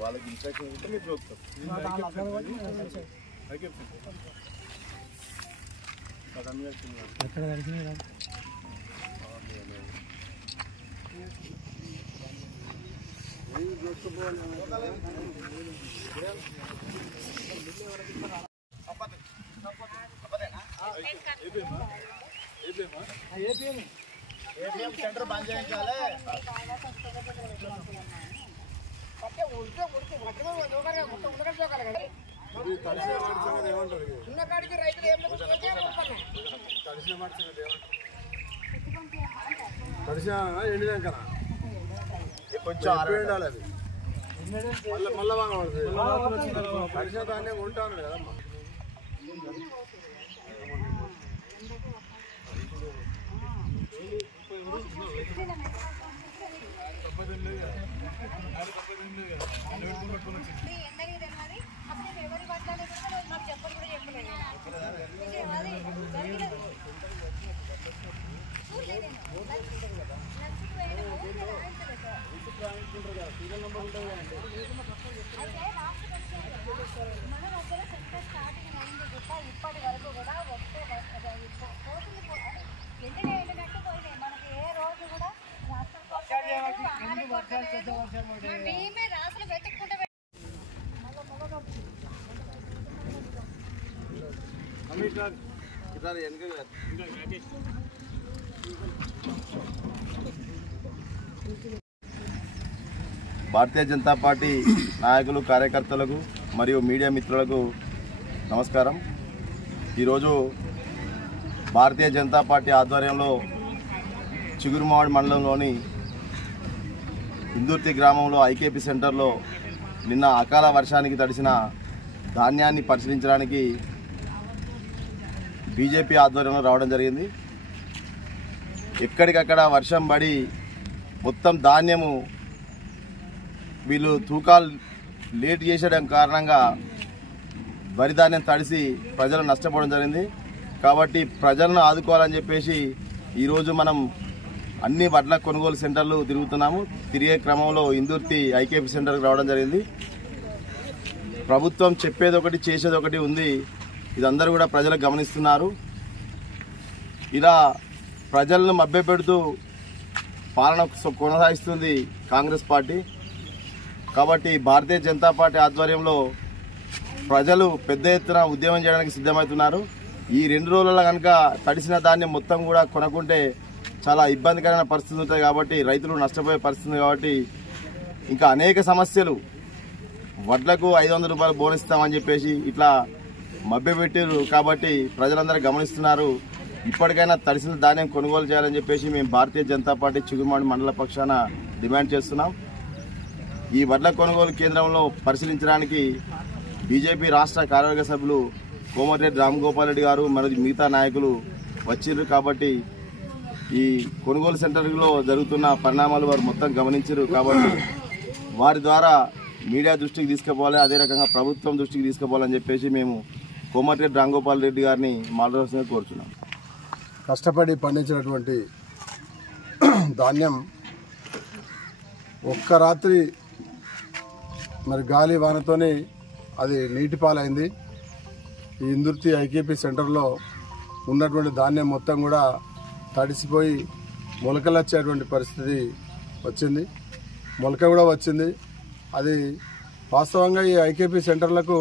వాళ్ళకి ఇన్స్ట్రక్షన్ ఉంటే మీరు సెంటర్ బంద్ చేయించాలి. ఎండినాకనా కొంచెం ఉండాలి. అది మళ్ళీ కడిసిన దాన్ని ఉంటాను కదమ్మా. ఇప్పటి వరకు కూడా మనకి ఏ రోజు కూడా మేమే రాసులు పెట్టుకుంటే భారతీయ జనతా పార్టీ నాయకులు, కార్యకర్తలకు మరియు మీడియా మిత్రులకు నమస్కారం. ఈరోజు భారతీయ జనతా పార్టీ ఆధ్వర్యంలో చిగురుమామిడి మండలంలోని ఇందుర్తి గ్రామంలో ఐకేపీ సెంటర్లో నిన్న అకాల వర్షానికి తడిసిన ధాన్యాన్ని పరిశీలించడానికి బీజేపీ ఆధ్వర్యంలో రావడం జరిగింది. ఎక్కడికక్కడ వర్షం పడి మొత్తం ధాన్యము వీళ్ళు తూకాలు లేట్ చేసేయడం కారణంగా వరి ధాన్యం తడిసి ప్రజలు నష్టపోవడం జరిగింది. కాబట్టి ప్రజలను ఆదుకోవాలని చెప్పేసి ఈరోజు మనం అన్ని వడ్ల కొనుగోలు సెంటర్లు తిరుగుతున్నాము. తిరిగే క్రమంలో ఇందుర్తి ఐకేపీ సెంటర్కి రావడం జరిగింది. ప్రభుత్వం చెప్పేది ఒకటి, చేసేది ఒకటి ఉంది. ఇదందరూ కూడా ప్రజలు గమనిస్తున్నారు. ఇలా ప్రజలను మభ్యపెడుతూ పాలన కొనసాగిస్తుంది కాంగ్రెస్ పార్టీ. కాబట్టి భారతీయ జనతా పార్టీ ఆధ్వర్యంలో ప్రజలు పెద్ద ఎత్తున ఉద్యమం చేయడానికి సిద్ధమవుతున్నారు. ఈ 2 రోజుల్లో కనుక తడిసిన ధాన్యం మొత్తం కూడా కొనకుంటే చాలా ఇబ్బందికరమైన పరిస్థితి ఉంటుంది. కాబట్టి రైతులు నష్టపోయే పరిస్థితి కాబట్టి ఇంకా అనేక సమస్యలు, వడ్లకు 500 రూపాయలు బోనస్ ఇస్తామని చెప్పేసి ఇట్లా మభ్యపెట్టారు. కాబట్టి ప్రజలందరూ గమనిస్తున్నారు. ఇప్పటికైనా తడిసిన ధాన్యం కొనుగోలు చేయాలని చెప్పేసి మేము భారతీయ జనతా పార్టీ చిగురుమామిడి మండల పక్షాన డిమాండ్ చేస్తున్నాం. ఈ వడ్ల కొనుగోలు కేంద్రంలో పరిశీలించడానికి బీజేపీ రాష్ట్ర కార్యవర్గ సభ్యులు కోమటిరెడ్డి రామగోపాల్ రెడ్డి గారు మరియు మిగతా నాయకులు వచ్చిర్రు. కాబట్టి ఈ కొనుగోలు సెంటర్లో జరుగుతున్న పరిణామాలు వారు మొత్తం గమనించారు. కాబట్టి వారి ద్వారా మీడియా దృష్టికి తీసుకుపోవాలి, అదే రకంగా ప్రభుత్వం దృష్టికి తీసుకుపోవాలని చెప్పేసి మేము కోమటిరెడ్డి రామగోపాల్ రెడ్డి గారిని మాట్లాడాల్సిందిగా కోరుచున్నాం. కష్టపడి పండించినటువంటి ధాన్యం ఒక్క రాత్రి మరి గాలి వానతోనే అది నీటిపాలైంది. ఈ ఇందుర్తి ఐకేపీ సెంటర్లో ఉన్నటువంటి ధాన్యం మొత్తం కూడా తడిసిపోయి మొలకలు వచ్చేటువంటి పరిస్థితి వచ్చింది. మొలక కూడా వచ్చింది. అది వాస్తవంగా ఈ ఐకేపీ సెంటర్లకు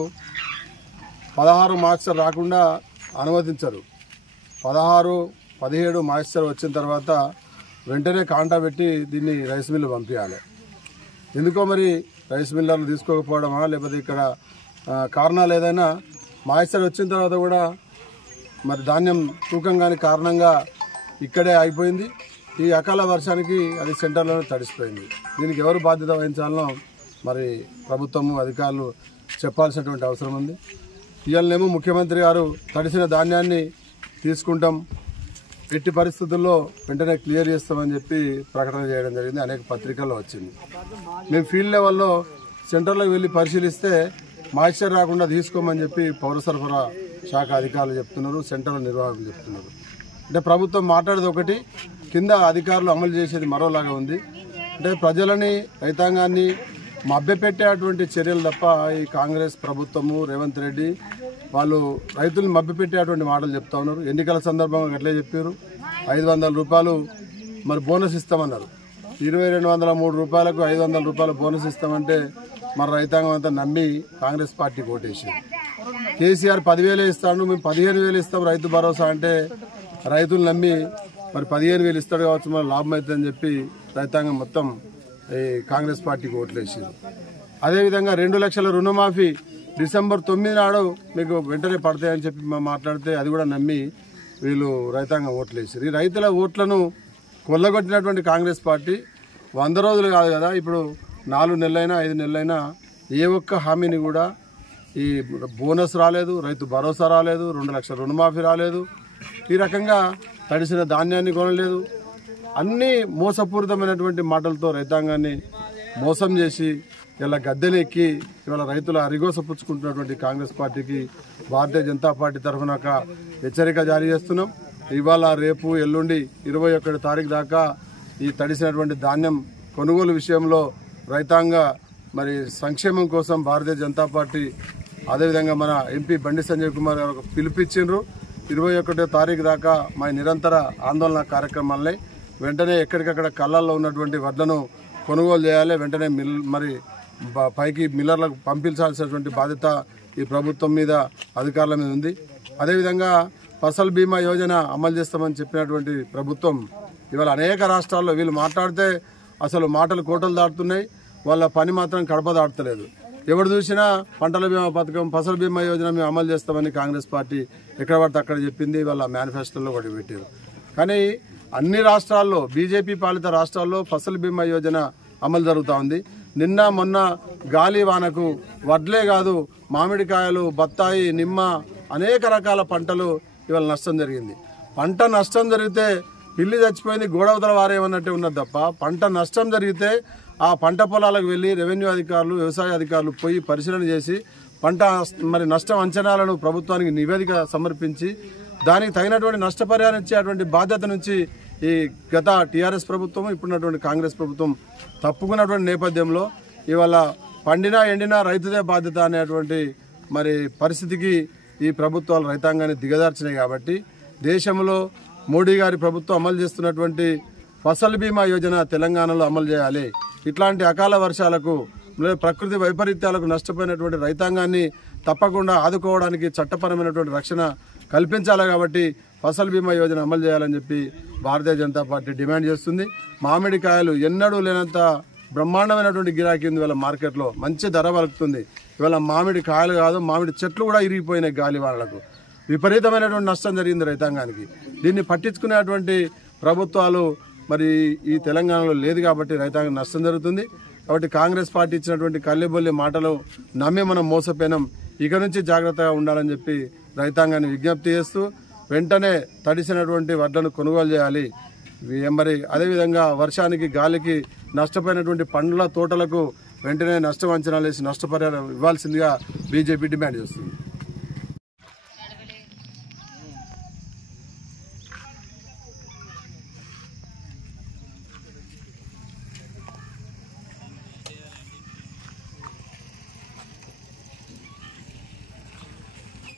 16 మాయిశ్చర్ రాకుండా అనుమతించరు. 16, 17 మాయిశ్చర్ వచ్చిన తర్వాత వెంటనే కాంటా పెట్టి దీన్ని రైస్ మిల్లు పంపించాలి. ఎందుకో మరి రైస్ మిల్లర్లు తీసుకోకపోవడమా లేకపోతే ఇక్కడ కారణాలు ఏదైనా మాయిశ్చర్ వచ్చిన తర్వాత కూడా మరి ధాన్యం తూకం కాని కారణంగా ఇక్కడే ఆగిపోయింది. ఈ అకాల వర్షానికి అది సెంటర్లోనే తడిసిపోయింది. దీనికి ఎవరు బాధ్యత వహించాలనో మరి ప్రభుత్వము, అధికారులు చెప్పాల్సినటువంటి అవసరం ఉంది. ఇవాళనేమో ముఖ్యమంత్రి గారు తడిసిన ధాన్యాన్ని తీసుకుంటాం, ఎట్టి పరిస్థితుల్లో వెంటనే క్లియర్ చేస్తామని చెప్పి ప్రకటన చేయడం జరిగింది. అనేక పత్రికల్లో వచ్చింది. మేము ఫీల్డ్ లెవెల్లో సెంటర్లోకి వెళ్ళి పరిశీలిస్తే మాయిశ్చర్ రాకుండా తీసుకోమని చెప్పి పౌర సరఫరా శాఖ అధికారులు చెప్తున్నారు, సెంటర్ నిర్వాహకులు చెప్తున్నారు. అంటే ప్రభుత్వం మాట్లాడేది ఒకటి, కింద అధికారులు అమలు చేసేది మరోలాగా ఉంది. అంటే ప్రజలని, రైతాంగాన్ని మభ్యపెట్టేటువంటి చర్యలు తప్ప ఈ కాంగ్రెస్ ప్రభుత్వము, రేవంత్ రెడ్డి వాళ్ళు రైతులను మభ్యపెట్టేటువంటి మాటలు చెప్తా ఉన్నారు. ఎన్నికల సందర్భంగా అట్లే చెప్పారు. 500 రూపాయలు మరి బోనస్ ఇస్తామన్నారు. 2203 రూపాయలకు 500 రూపాయలు బోనస్ ఇస్తామంటే మరి రైతాంగం అంతా నమ్మి కాంగ్రెస్ పార్టీకి ఓటేసారు. కేసీఆర్ 10,000 ఇస్తాడు, మేము 15,000 ఇస్తాం రైతు భరోసా అంటే రైతులు నమ్మి మరి 15,000 ఇస్తాడు కావచ్చు, మరి లాభం అవుతుందని చెప్పి రైతాంగం మొత్తం ఈ కాంగ్రెస్ పార్టీకి ఓట్లేసారు. అదేవిధంగా 2 లక్షల రుణమాఫీ డిసెంబర్ 9 నాడు మీకు వెంటనే పడతాయని చెప్పి మాట్లాడితే అది కూడా నమ్మి వీళ్ళు రైతాంగం ఓట్లేసారు. ఈ రైతుల ఓట్లను కొల్లగొట్టినటువంటి కాంగ్రెస్ పార్టీ 100 రోజులు కాదు కదా, ఇప్పుడు 4 నెలలైనా 5 నెలలైనా ఏ ఒక్క హామీని కూడా ఈ బోనస్ రాలేదు, రైతు భరోసా రాలేదు, 2 లక్షల రుణమాఫీ రాలేదు, ఈ రకంగా తడిసిన ధాన్యాన్ని కొనలేదు. అన్ని మోసపూరితమైనటువంటి మాటలతో రైతాంగాన్ని మోసం చేసి ఇలా గద్దెనెక్కి ఇవాళ రైతుల అరిగోస పుచ్చుకుంటున్నటువంటి కాంగ్రెస్ పార్టీకి భారతీయ జనతా పార్టీ తరఫున హెచ్చరిక జారీ చేస్తున్నాం. ఇవాళ, రేపు, ఎల్లుండి 21 తారీఖు దాకా ఈ తడిసినటువంటి ధాన్యం కొనుగోలు విషయంలో రైతాంగ మరి సంక్షేమం కోసం భారతీయ జనతా పార్టీ, అదేవిధంగా మన ఎంపీ బండి సంజయ్ కుమార్ గారు పిలుపిచ్చిండ్రు. 21 తారీఖు దాకా మా నిరంతర ఆందోళన కార్యక్రమాలని వెంటనే ఎక్కడికక్కడ కళ్ళల్లో ఉన్నటువంటి వడ్లను కొనుగోలు చేయాలి, వెంటనే మరి పైకి మిల్లర్లకు పంపించాల్సినటువంటి బాధ్యత ఈ ప్రభుత్వం మీద, అధికారుల మీద ఉంది. అదేవిధంగా ఫసల్ బీమా యోజన అమలు చేస్తామని చెప్పినటువంటి ప్రభుత్వం ఇవాళ అనేక రాష్ట్రాల్లో వీళ్ళు మాట్లాడితే అసలు మాటలు కోటలు దాటుతున్నాయి, వాళ్ళ పని మాత్రం కడప దాటలేదు. ఎవరు చూసినా పంటల బీమా పథకం, ఫసల్ బీమా యోజన మేము అమలు చేస్తామని కాంగ్రెస్ పార్టీ ఎక్కడ పడితే అక్కడ చెప్పింది, వాళ్ళ మేనిఫెస్టోలో కూడా పెట్టారు. కానీ అన్ని రాష్ట్రాల్లో, బీజేపీ పాలిత రాష్ట్రాల్లో ఫసల్ బీమా యోజన అమలు జరుగుతూ ఉంది. నిన్న మొన్న గాలి వానకు వడ్లే కాదు, మామిడికాయలు, బత్తాయి, నిమ్మ, అనేక రకాల పంటలు ఇవాళ నష్టం జరిగింది. పంట నష్టం జరిగితే పిల్లి చచ్చిపోయింది గోడవతల వారేమన్నట్టే ఉన్నది తప్ప, పంట నష్టం జరిగితే ఆ పంట పొలాలకు వెళ్ళి రెవెన్యూ అధికారులు, వ్యవసాయ అధికారులు పోయి పరిశీలన చేసి పంట మరి నష్టం అంచనాలను ప్రభుత్వానికి నివేదిక సమర్పించి దానికి తగినటువంటి నష్టపరిహారం ఇచ్చేటువంటి బాధ్యత నుంచి ఈ గత టీఆర్ఎస్ ప్రభుత్వం, ఇప్పుడున్నటువంటి కాంగ్రెస్ ప్రభుత్వం తప్పుకున్నటువంటి నేపథ్యంలో ఇవాళ పండినా ఎండినా రైతుదే బాధ్యత అనేటువంటి మరి పరిస్థితికి ఈ ప్రభుత్వాలు రైతాంగాన్ని దిగదార్చినాయి. కాబట్టి దేశంలో మోడీ గారి ప్రభుత్వం అమలు చేస్తున్నటువంటి ఫసల్ బీమా యోజన తెలంగాణలో అమలు చేయాలి. ఇట్లాంటి అకాల వర్షాలకు, ప్రకృతి వైపరీత్యాలకు నష్టపోయినటువంటి రైతాంగాన్ని తప్పకుండా ఆదుకోవడానికి చట్టపరమైనటువంటి రక్షణ కల్పించాలి. కాబట్టి ఫసల్ బీమా యోజన అమలు చేయాలని చెప్పి భారతీయ జనతా పార్టీ డిమాండ్ చేస్తుంది. మామిడికాయలు ఎన్నడూ లేనంత బ్రహ్మాండమైనటువంటి గిరాకీ ఉంది ఇవాళ మార్కెట్లో, మంచి ధర పలుకుతుంది. ఇవాళ మామిడి కాయలు కాదు, మామిడి చెట్లు కూడా ఇరిగిపోయినాయి గాలి వానలకు. విపరీతమైనటువంటి నష్టం జరిగింది రైతాంగానికి. దీన్ని పట్టించుకునేటువంటి ప్రభుత్వాలు మరి ఈ తెలంగాణలో లేదు కాబట్టి రైతాంగం నష్టం జరుగుతుంది. కాబట్టి కాంగ్రెస్ పార్టీ ఇచ్చినటువంటి కల్లెబొల్లి మాటలు నమ్మి మనం మోసపోయినాం. ఇక నుంచి జాగ్రత్తగా ఉండాలని చెప్పి రైతాంగాన్ని విజ్ఞప్తి చేస్తూ వెంటనే తడిసినటువంటి వడ్లను కొనుగోలు చేయాలి. మరి అదేవిధంగా వర్షానికి, గాలికి నష్టపోయినటువంటి పండ్ల తోటలకు వెంటనే నష్టం అంచనాలు వేసి నష్టపరిహారం ఇవ్వాల్సిందిగా బీజేపీ డిమాండ్ చేస్తుంది.